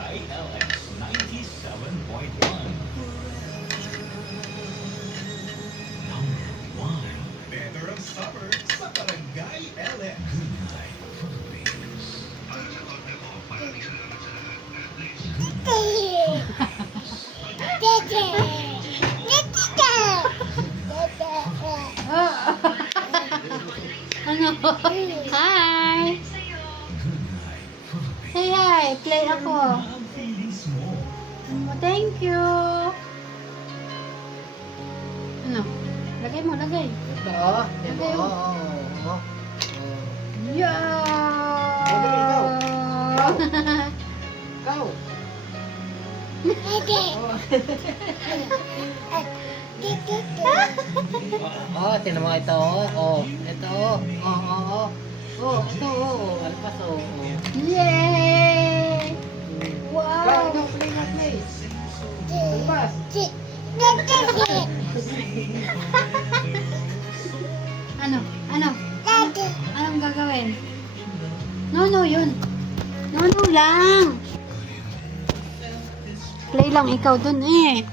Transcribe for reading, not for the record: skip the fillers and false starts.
Barangay LX 97.1. Number 1. Better of summer sa Barangay LX. Good night, Philippines. Ano? Hi! Say hi! Play ako. Ang feelings mo. Thank you! Ano? Lagay mo, lagay. Ito, ito, Okay. Yeah! Ikaw. Oh, tinan mo ito. Oh, ito. Ito. Alpas, Yay! Wow! Play. Alpas. Ano? Ano? Anong gagawin? No, yun. No lang. Play lang ikaw dun eh.